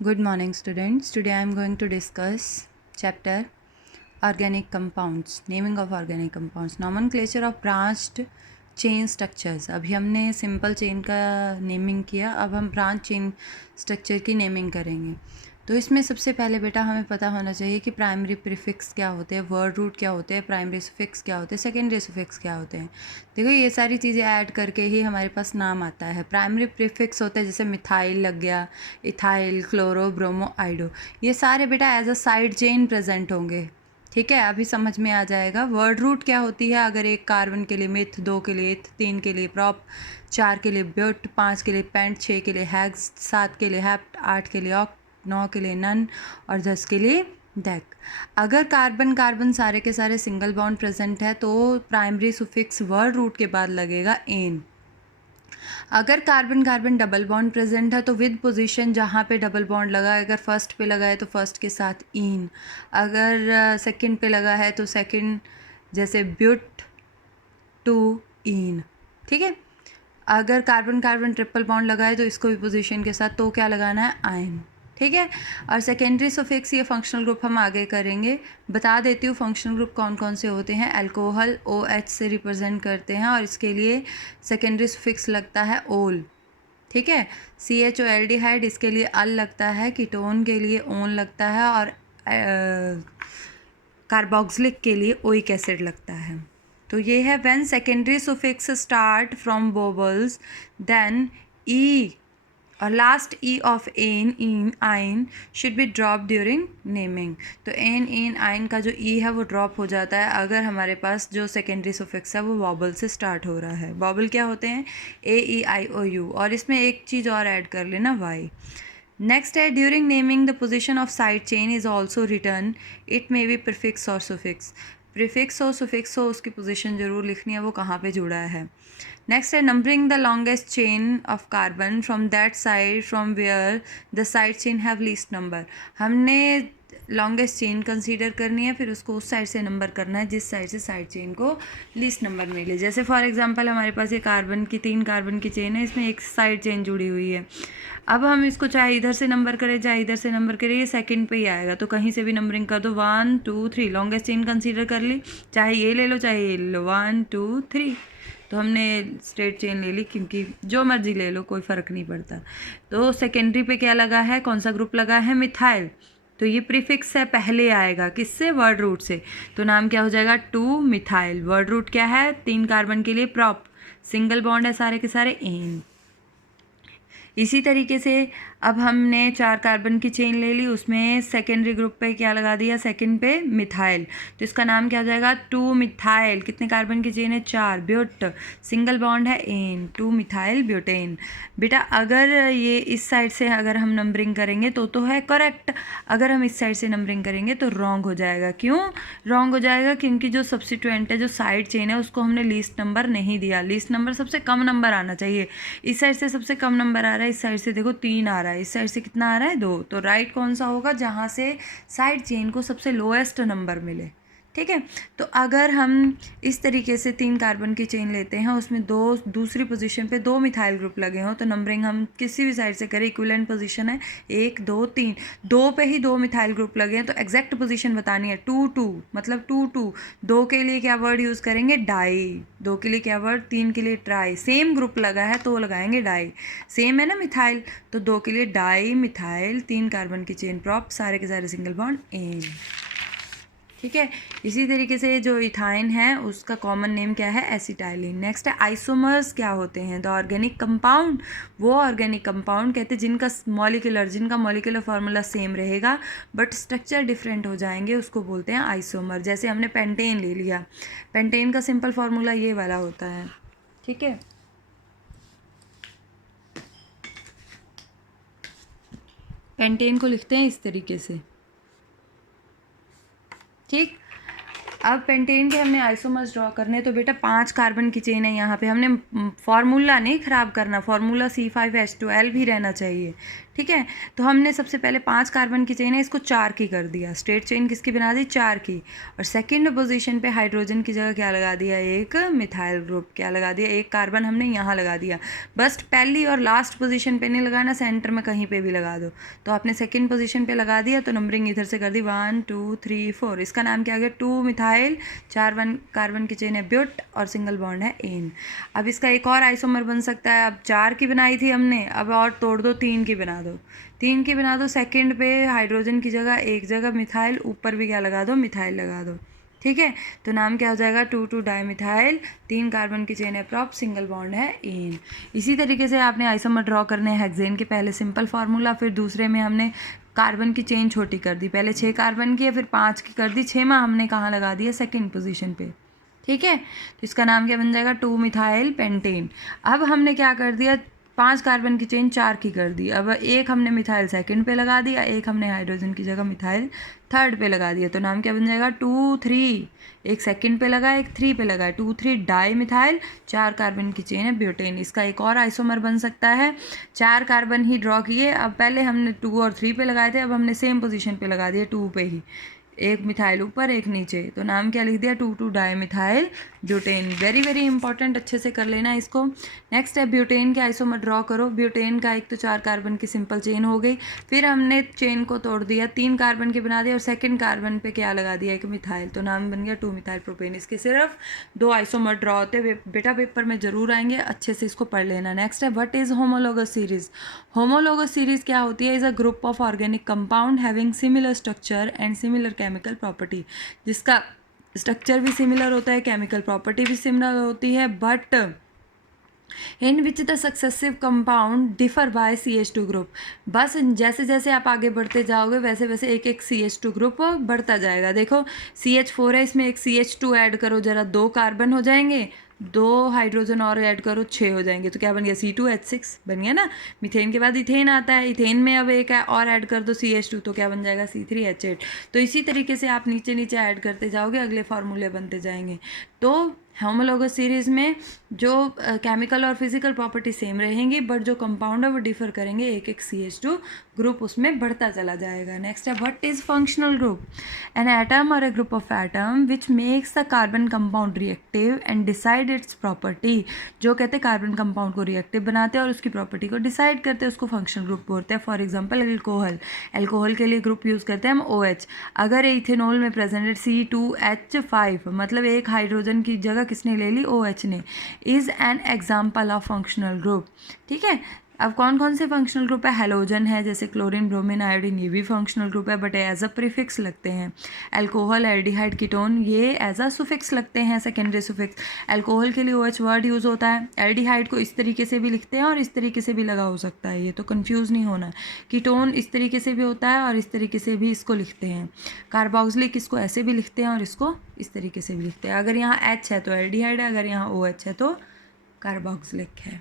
Good morning, students. Today I am going to discuss chapter Organic Compounds, naming of organic compounds, nomenclature of branched chain structures. अभी हमने simple chain का naming किया, अब हम branch chain structure की naming करेंगे। तो इसमें सबसे पहले बेटा हमें पता होना चाहिए कि प्राइमरी प्रीफिक्स क्या होते हैं, वर्ड रूट क्या होते हैं, प्राइमरी सुफिक्स क्या होते हैं, सेकेंडरी सुफिक्स क्या होते हैं। देखो ये सारी चीज़ें ऐड करके ही हमारे पास नाम आता है। प्राइमरी प्रीफिक्स होते हैं जैसे मिथाइल लग गया, इथाइल, क्लोरो, ब्रोमो, आइडो, ये सारे बेटा as a side chain present होंगे। ठीक है, अभी समझ में आ जाएगा। वर्ड रूट क्या होती है, अगर एक कार्बन के लिए मिथ, 2 के लिए इथ, 3 के लिए प्रॉप, 4 के लिए ब्यूट, 5 के लिए पेंट, 6 के लिए हैग्स, 7 के लिए हैप्ट, 8 के लिए ऑक्ट, 9 के लिए नन और 10 के लिए डेक। अगर कार्बन कार्बन सारे के सारे सिंगल बॉन्ड प्रेजेंट है तो प्राइमरी सुफिक्स वर्ड रूट के बाद लगेगा एन। अगर carbon carbon double bond present है तो विद पोजीशन जहाँ पे डबल बॉन्ड लगा है, अगर फर्स्ट पे लगा है तो फर्स्ट के साथ इन, अगर सेकंड पे लगा है तो सेकंड, जैसे ब्यूट टू इन। ठीक है, अगर कार्बन कार्बन ट्रिपल बॉन्ड लगा है तो इसको भी पोजीशन के साथ तो क्या लगाना है, आयन। ठीक है, और सेकेंडरी सुफिक्स ये फंक्शनल ग्रुप हम आगे करेंगे। बता देती हूँ फंक्शनल ग्रुप कौन कौन से होते हैं। अल्कोहल OH से रिप्रेजेंट करते हैं और इसके लिए सेकेंडरी सुफिक्स लगता है ओल। ठीक है, CHO एल्डिहाइड, इसके लिए अल लगता है। कीटोन के लिए ओन लगता है और कार्बोक्सिलिक के लिए ओइक एसिड लगता है। तो ये है when secondary suffix start from vowels then E और last E of ane ene yne should be drop during naming. तो एन इन आइन का जो ई है वो ड्रॉप हो जाता है अगर हमारे पास जो सेकेंडरी सुफिक्स है वो वॉबल से स्टार्ट हो रहा है। वॉबल क्या होते हैं, AEIOU, और इसमें एक चीज़ और ऐड कर लेना, वाई। नेक्स्ट है during naming the position of side chain is also written, it may be prefix और सुफिक्स। प्रीफिक्स हो सुफिक्स हो उसकी पोजीशन जरूर लिखनी है, वो कहाँ पे जुड़ा है। नेक्स्ट है numbering the longest chain of carbon from that side from where the side chain have least number. हमने लॉन्गेस्ट चेन कंसीडर करनी है, फिर उसको उस साइड से नंबर करना है जिस साइड से साइड चेन को लीस्ट नंबर मिले। जैसे फॉर एग्जांपल हमारे पास ये कार्बन की 3 कार्बन की चेन है, इसमें एक साइड चेन जुड़ी हुई है। अब हम इसको चाहे इधर से नंबर करें चाहे इधर से नंबर करें, ये सेकंड पे ही आएगा, तो कहीं से भी नंबरिंग कर दो। 1 2 3 लॉन्गेस्ट चेन कंसीडर कर ली, चाहे ये ले लो चाहे ये ले लो, 1 2 3। तो हमने स्ट्रेट चेन ले ली, क्योंकि जो मर्जी ले लो कोई फ़र्क नहीं पड़ता। तो सेकेंडरी पे क्या लगा है, कौन सा ग्रुप लगा है, मिथाइल। तो ये प्रीफिक्स है, पहले आएगा किससे, वर्ड रूट से। तो नाम क्या हो जाएगा, 2 मिथाइल। वर्ड रूट क्या है, 3 कार्बन के लिए प्रॉप, सिंगल बॉन्ड है सारे के सारे, एन। इसी तरीके से अब हमने 4 कार्बन की चेन ले ली, उसमें सेकेंडरी ग्रुप पे क्या लगा दिया, सेकंड पे मिथाइल। तो इसका नाम क्या हो जाएगा, 2 मिथाइल। कितने कार्बन की चेन है, 4, ब्यूट, सिंगल बॉन्ड है एन, 2 मिथाइल ब्यूटेन। बेटा अगर ये इस साइड से अगर हम नंबरिंग करेंगे तो है करेक्ट, अगर हम इस साइड से नंबरिंग करेंगे तो रॉन्ग हो जाएगा। क्यों रॉन्ग हो जाएगा, क्योंकि जो सब्सिट्यूएंट है, जो साइड चेन है, उसको हमने लीस्ट नंबर नहीं दिया। लीस्ट नंबर सबसे कम नंबर आना चाहिए। इस साइड से सबसे कम नंबर आ रहा है, इस साइड से देखो 3 आ रहा है, इस साइड से कितना आ रहा है, 2। तो राइट कौन सा होगा, जहाँ से साइड चेन को सबसे लोएस्ट नंबर मिले। ठीक है, तो अगर हम इस तरीके से 3 कार्बन की चेन लेते हैं, उसमें दूसरी पोजीशन पे 2 मिथाइल ग्रुप लगे हों, तो नंबरिंग हम किसी भी साइड से करें, इक्विवेलेंट पोजीशन है 1 2 3, 2 पे ही 2 मिथाइल ग्रुप लगे हैं, तो एग्जैक्ट पोजीशन बतानी है 2 2, मतलब 2 2। 2 के लिए क्या वर्ड यूज़ करेंगे, डाई। 2 के लिए क्या वर्ड, 3 के लिए ट्राई। सेम ग्रुप लगा है तो लगाएंगे डाई, सेम है ना मिथाइल, तो 2 के लिए डाई मिथाइल, 3 कार्बन की चेन प्रॉप, सारे के सारे सिंगल बॉन्ड एन। ठीक है, इसी तरीके से जो इथाइन है उसका कॉमन नेम क्या है, एसिटाइलिन। नेक्स्ट है आइसोमर्स क्या होते हैं, द ऑर्गेनिक कंपाउंड। वो ऑर्गेनिक कंपाउंड कहते हैं जिनका मॉलिक्यूलर फार्मूला सेम रहेगा बट स्ट्रक्चर डिफरेंट हो जाएंगे, उसको बोलते हैं आइसोमर। जैसे हमने पेंटेन ले लिया, पेंटेन का सिंपल फार्मूला ये वाला होता है। ठीक है, पेंटेन को लिखते हैं इस तरीके से। ठीक, अब पेंटेन के हमने आइसोमर्स ड्रॉ करने, तो बेटा 5 कार्बन की चेन है यहाँ पे। हमने फार्मूला नहीं ख़राब करना, फार्मूला C5H12 भी रहना चाहिए, ठीक है। तो हमने सबसे पहले 5 कार्बन की चेन है, इसको 4 की कर दिया। स्ट्रेट चेन किसकी बना दी? 4 की। और सेकंड पोजीशन पे हाइड्रोजन की जगह क्या लगा दिया? एक मिथाइल ग्रुप। क्या लगा दिया? एक कार्बन हमने यहाँ लगा दिया। बस पहली और लास्ट पोजीशन पे नहीं लगाना, सेंटर में कहीं पे भी लगा दो। तो आपने सेकंड पोजीशन पे लगा दिया, तो नंबरिंग इधर से कर दी 1 2 3 4। इसका नाम क्या आ गया? 2 मिथाइल, 4 कार्बन की चेन है ब्यूट और सिंगल बॉन्ड है एन। अब इसका एक और आइसोमर बन सकता है। अब 4 की बनाई थी हमने, अब और तोड़ दो, 3 की बना दो। 3 की बना दो, सेकंड पे हाइड्रोजन की जगह एक जगह मिथाइल, ऊपर भी क्या लगा दो? मिथाइल लगा दो, ठीक है। तो नाम क्या हो जाएगा? 2 डाईमिथाइल, 3 कार्बन की चेन है प्रॉप, सिंगल बॉन्ड है एन। इसी तरीके से आपने आइसोमर ड्रॉ करने हैं हेक्सेन के। पहले सिंपल फार्मूला, फिर दूसरे में हमने कार्बन की चेन छोटी कर दी। पहले 6 कार्बन की है, फिर 5 की कर दी। 6 में हमने कहाँ लगा दिया? सेकेंड पोजिशन पे, ठीक है। तो इसका नाम क्या बन जाएगा? 2 मिथाइल पेंटेन। अब हमने क्या कर दिया? 5 कार्बन की चेन 4 की कर दी। अब एक हमने मिथाइल सेकंड पे लगा दिया, एक हमने हाइड्रोजन की जगह मिथाइल थर्ड पे लगा दिया। तो नाम क्या बन जाएगा? 2 3। एक सेकंड पे लगा, एक 3 पे लगा, 2 3 डाई मिथाइल, 4 कार्बन की चेन है ब्यूटेन। इसका एक और आइसोमर बन सकता है। 4 कार्बन ही ड्रॉ किए। अब पहले हमने 2 और 3 पे लगाए थे, अब हमने सेम पोजीशन पे लगा दिया 2 पे ही। एक मिथाइल ऊपर, एक नीचे, तो नाम क्या लिख दिया? 2 di methyl butane. Very very important, अच्छे से कर लेना इसको। नेक्स्ट है ब्यूटेन के आइसोमर ड्रॉ करो। ब्यूटेन का एक तो 4 कार्बन की सिंपल चेन हो गई, फिर हमने चेन को तोड़ दिया, 3 कार्बन के बना दिया और सेकंड कार्बन पे क्या लगा दिया? एक मिथाइल, तो नाम बन गया 2 मिथाइल प्रोपेन। इसके सिर्फ 2 आइसोमर ड्रॉ होते हुए बेटा पेपर में जरूर आएंगे, अच्छे से इसको पढ़ लेना। नेक्स्ट है what is homologous series. Homologous series क्या होती है? Is a group of organic compound having similar structure and similar chemical property, जिसका स्ट्रक्चर भी सिमिलर होता है, केमिकल प्रॉपर्टी भी सिमिलर होती है, but in which the successive compound differ by CH2 group. बस जैसे जैसे आप आगे बढ़ते जाओगे वैसे वैसे एक एक CH2 ग्रुप बढ़ता जाएगा। देखो CH4 है, इसमें एक CH2 ऐड करो जरा, 2 कार्बन हो जाएंगे, 2 हाइड्रोजन और ऐड करो, 6 हो जाएंगे। तो क्या बन गया? C2H6 बन गया ना। मीथेन के बाद इथेन आता है, इथेन में अब एक और ऐड कर दो CH2, तो क्या बन जाएगा? C3H8। तो इसी तरीके से आप नीचे नीचे ऐड करते जाओगे, अगले फार्मूले बनते जाएंगे। तो होमोलोगस सीरीज में जो केमिकल और फिजिकल प्रॉपर्टी सेम रहेंगी, बट जो कंपाउंड है वो डिफर करेंगे, एक एक CH2 ग्रुप उसमें बढ़ता चला जाएगा। नेक्स्ट है what is functional group. An atom और a group of atom which makes the carbon compound reactive and decide its property. जो कहते हैं कार्बन कंपाउंड को रिएक्टिव बनाते हैं और उसकी प्रॉपर्टी को डिसाइड करते हैं, उसको फंक्शनल ग्रुप बोलते हैं। फॉर एग्जाम्पल एल्कोहल, एल्कोहल के लिए ग्रुप यूज़ करते हैं हम OH। अगर इथेनॉल में प्रेजेंट है C2H5, मतलब एक हाइड्रोजन की जगह किसने ले ली? OH ने, is an example of functional group, ठीक है। अब कौन कौन से फंक्शनल ग्रुप है? हेलोजन है, जैसे क्लोरीन, ब्रोमीन, आयोडीन, ये भी फंक्शनल ग्रुप है, बट एज अ प्रीफिक्स लगते हैं। अल्कोहल, एल्डिहाइड, कीटोन, ये एज अ सुफिक्स लगते हैं, सेकेंडरी सुफिक्स। अल्कोहल के लिए OH वर्ड यूज़ होता है। एल्डिहाइड को इस तरीके से भी लिखते हैं और इस तरीके से भी लगा हो सकता है, ये तो कन्फ्यूज़ नहीं होना। कीटोन इस तरीके से भी होता है और इस तरीके से भी इसको लिखते हैं। कार्बोक्सिलिक इसको ऐसे भी लिखते हैं और इसको इस तरीके से भी लिखते हैं। अगर यहाँ H है तो एल्डिहाइड है, अगर यहाँ OH है तो कार्बोक्सिलिक है।